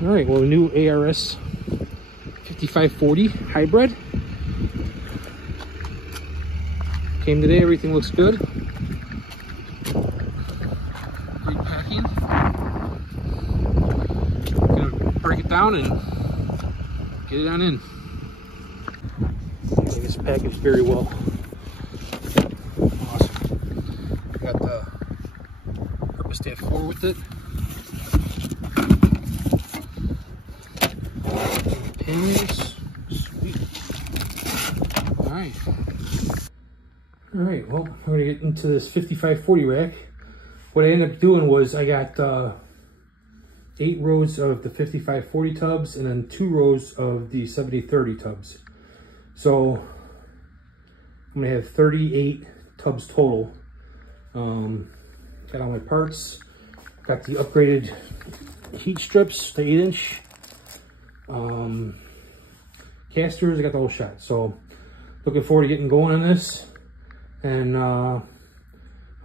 All right, well, a new ARS 5540 hybrid came today. Everything looks good. Great packing. Gonna break it down and get it on in. I think it's packaged very well. Awesome. Got the thermostat 4 with it. Panels. Sweet. All right, well, I'm gonna get into this 5540 rack. What I ended up doing was I got 8 rows of the 5540 tubs and then 2 rows of the 7030 tubs. So I'm gonna have 38 tubs total. Got all my parts. Got the upgraded heat strips, the 8-inch. Casters, I got the whole shot. So looking forward to getting going on this, and I'll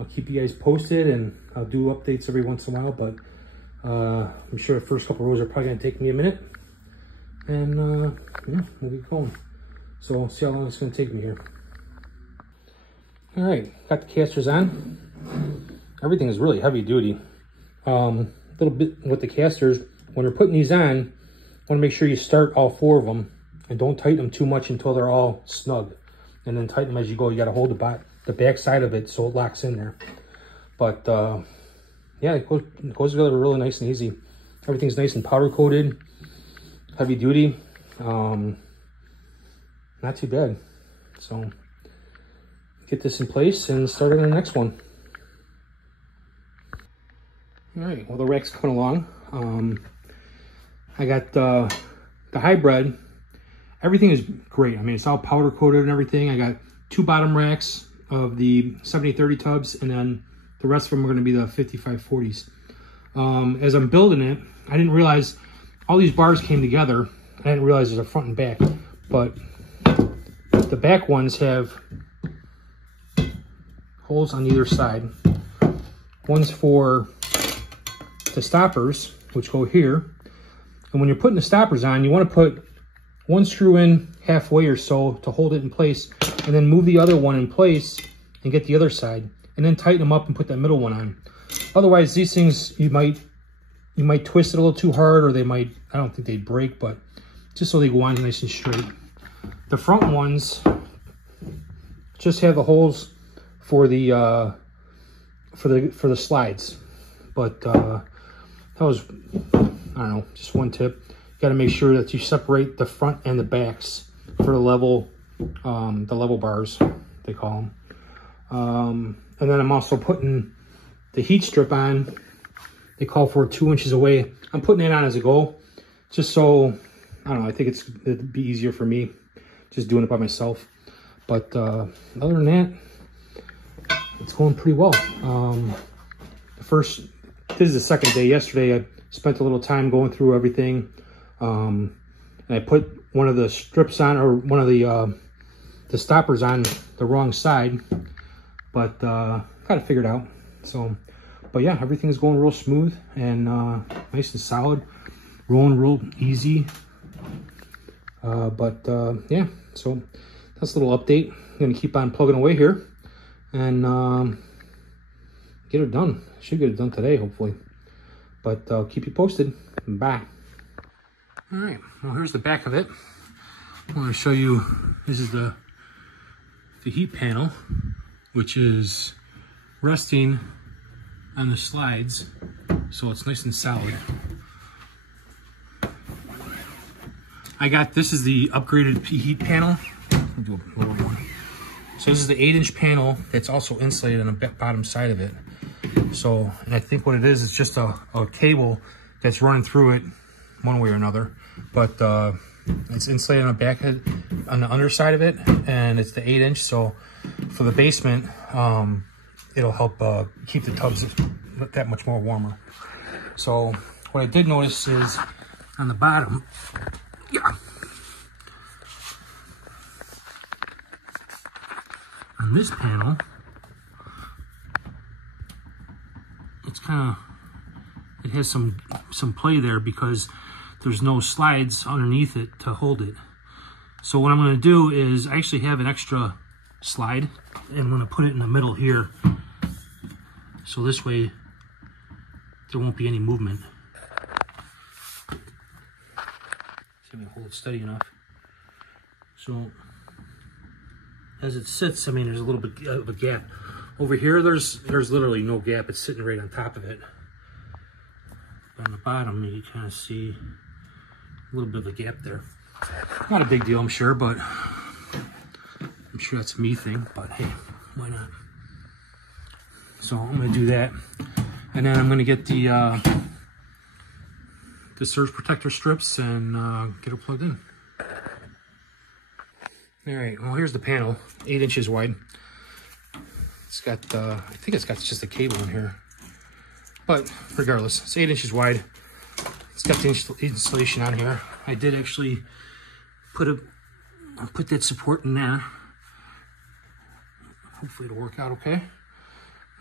keep you guys posted, and I'll do updates every once in a while, but I'm sure the first couple rows are probably gonna take me a minute, and yeah, we'll get going. So we'll see how long it's gonna take me here. All right, got the casters on. Everything is really heavy duty. A little bit with the casters, when you're putting these on, want to make sure you start all 4 of them and don't tighten them too much until they're all snug, and then tighten them as you go. You got to hold the back side of it so it locks in there. But yeah, it goes together really nice and easy. Everything's nice and powder coated, heavy duty. Not too bad. So get this in place and start on the next one. All right, well, the rack's coming along. I got the hybrid. Everything is great. I mean, it's all powder coated and everything. I got 2 bottom racks of the 7030 tubs, and then the rest of them are going to be the 5540s. As I'm building it, I didn't realize all these bars came together. I didn't realize there's a front and back, but the back ones have holes on either side. One's for the stoppers, which go here. And when you're putting the stoppers on, you want to put 1 screw in halfway or so to hold it in place, and then move the other one in place and get the other side, and then tighten them up and put that middle one on. Otherwise, these things, you might twist it a little too hard, or they might, I don't think they'd break, but just so they go on nice and straight. The front ones just have the holes for the slides, but that was, I don't know, just one tip. Got to make sure that you separate the front and the backs for the level bars, they call them. And then I'm also putting the heat strip on. They call for 2 inches away. I'm putting it on as I go, just so, I don't know, I think it'd be easier for me just doing it by myself. But other than that, it's going pretty well. This is the second day. Yesterday I spent a little time going through everything. And I put one of the strips on, or one of the stoppers on the wrong side, but got it figured out. So, but yeah, everything is going real smooth and nice and solid, rolling real easy. Yeah, so that's a little update. I'm gonna keep on plugging away here and get it done. Should get it done today, hopefully. But I'll keep you posted. Bye. All right, well, here's the back of it. I want to show you, this is the heat panel, which is resting on the slides, so it's nice and solid. This is the upgraded heat panel. I'll do a lower one. So this is the 8-inch panel that's also insulated on the bottom side of it. So, and I think what it is just a cable that's running through it one way or another. But it's insulated on the back, on the underside of it, and it's the 8-inch. So for the basement, it'll help keep the tubs that much more warmer. So what I did notice is on the bottom, on this panel, it's kind of, it has some play there, because there's no slides underneath it to hold it. So what I'm going to do is I actually have an extra slide, and I'm going to put it in the middle here. So this way there won't be any movement. See if I can hold it steady enough. So as it sits, I mean, there's a little bit of a gap. Over here, there's literally no gap. It's sitting right on top of it. On the bottom, you can kind of see a little bit of a gap there. Not a big deal, I'm sure, but I'm sure that's a me thing, but hey, why not? So I'm gonna do that. And then I'm gonna get the surge protector strips and get it plugged in. All right, well, here's the panel, 8 inches wide. It's got, I think it's got just a cable in here. But regardless, it's 8 inches wide. It's got the installation on here. I did actually put that support in there. Hopefully it'll work out okay.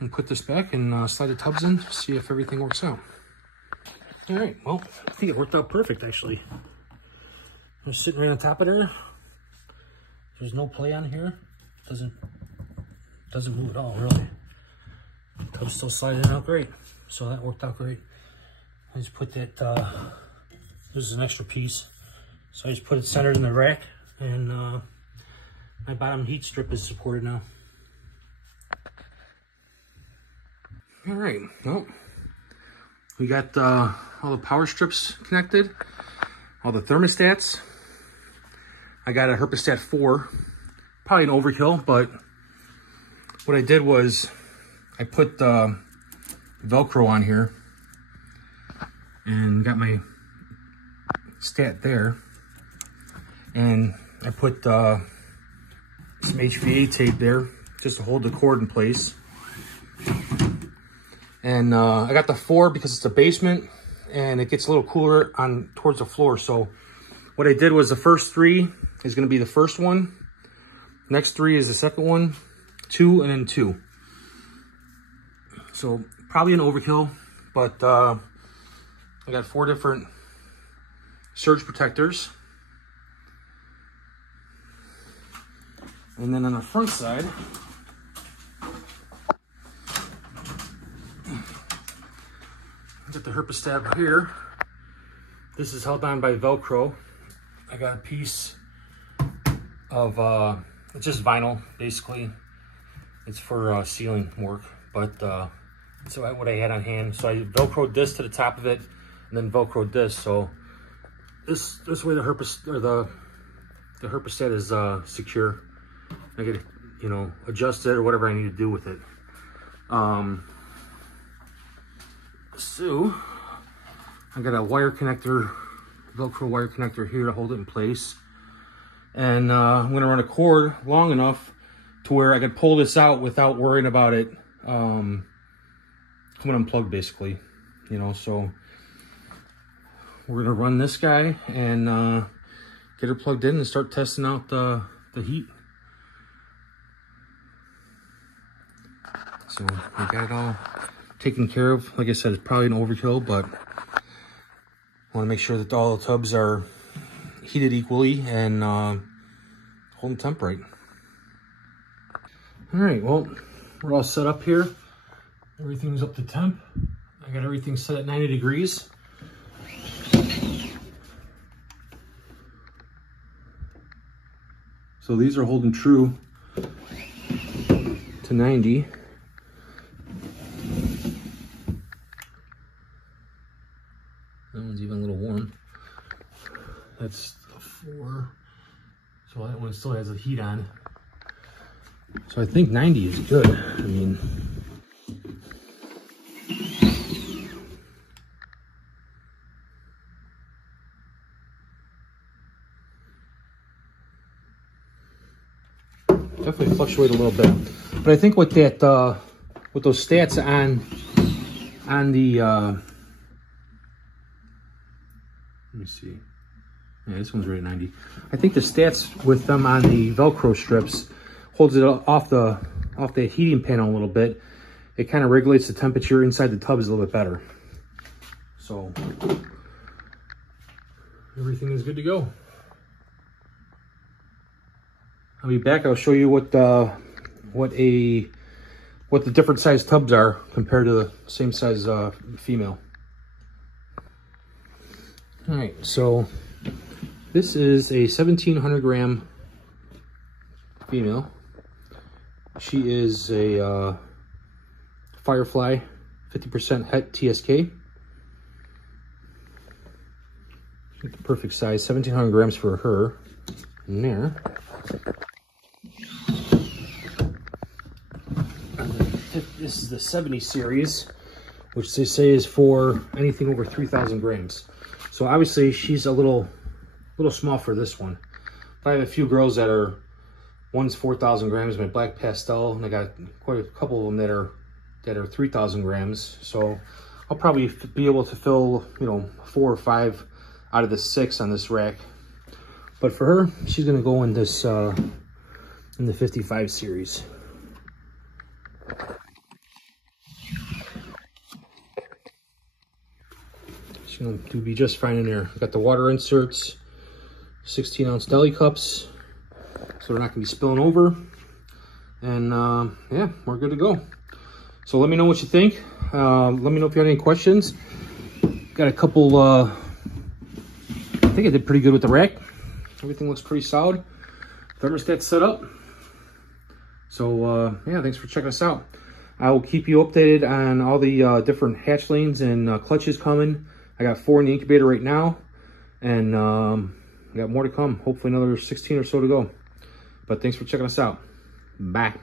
And put this back and slide the tubs in, see if everything works out. All right, well, I think it worked out perfect actually. I'm sitting right on top of there. There's no play on here. Doesn't move at all, really. The tub's still sliding out great. So that worked out great. I just put that, this is an extra piece. So I just put it centered in the rack, and my bottom heat strip is supported now. All right, well, we got all the power strips connected, all the thermostats. I got a Herpostat 4, probably an overkill, but what I did was I put Velcro on here and got my stat there, and I put some HVA tape there just to hold the cord in place. And I got the 4 because it's a basement and it gets a little cooler on towards the floor. So what I did was the first 3 is going to be the first one, next 3 is the second one, 2, and then 2. So probably an overkill, but I got 4 different surge protectors. And then on the front side, I got the Herpostat here. This is held on by Velcro. I got a piece of, it's just vinyl, basically. It's for sealing work, but so what I had on hand. So I Velcroed this to the top of it, and then Velcroed this. So this way the Herpostat is secure. I could, you know, adjust it or whatever I need to do with it. So I got a wire connector, Velcro wire connector here to hold it in place. And I'm gonna run a cord long enough to where I could pull this out without worrying about it coming unplugged, basically. You know, so we're gonna run this guy and get her plugged in and start testing out the heat. So I got it all taken care of. Like I said, it's probably an overkill, but I want to make sure that all the tubs are heated equally and holding temp right. All right, well, we're all set up here. Everything's up to temp. I got everything set at 90 degrees. So these are holding true to 90. That one's even a little warm. That's a 4. So that one still has the heat on. So I think 90 is good. I mean, definitely fluctuate a little bit. But I think with that, with those stats on the, let me see. Yeah, this one's right at 90. I think the stats with them on the Velcro strips holds it off the heating panel a little bit. It kind of regulates the temperature inside the tubs a little bit better. So everything is good to go. I'll be back. I'll show you what the different size tubs are compared to the same size female. All right, so this is a 1,700 gram female. She is a Firefly 50% het TSK. The perfect size, 1,700 grams for her. In there. This is the 70 series, which they say is for anything over 3,000 grams. So obviously she's a little small for this one. But I have a few girls that are, one's 4,000 grams, my black pastel, and I got quite a couple of them that are 3,000 grams. So I'll probably be able to fill, you know, 4 or 5 out of the 6 on this rack. But for her, she's gonna go in this in the 55 series. She's gonna be just fine in there. Got the water inserts, 16-ounce deli cups, so they're not gonna be spilling over. And yeah, we're good to go. So let me know what you think. Let me know if you have any questions. Got a couple, I think I did pretty good with the rack. Everything looks pretty solid. Thermostat's set up. So yeah, thanks for checking us out. I will keep you updated on all the different hatchlings and clutches coming. I got 4 in the incubator right now, and I got more to come. Hopefully another 16 or so to go. But thanks for checking us out. Bye.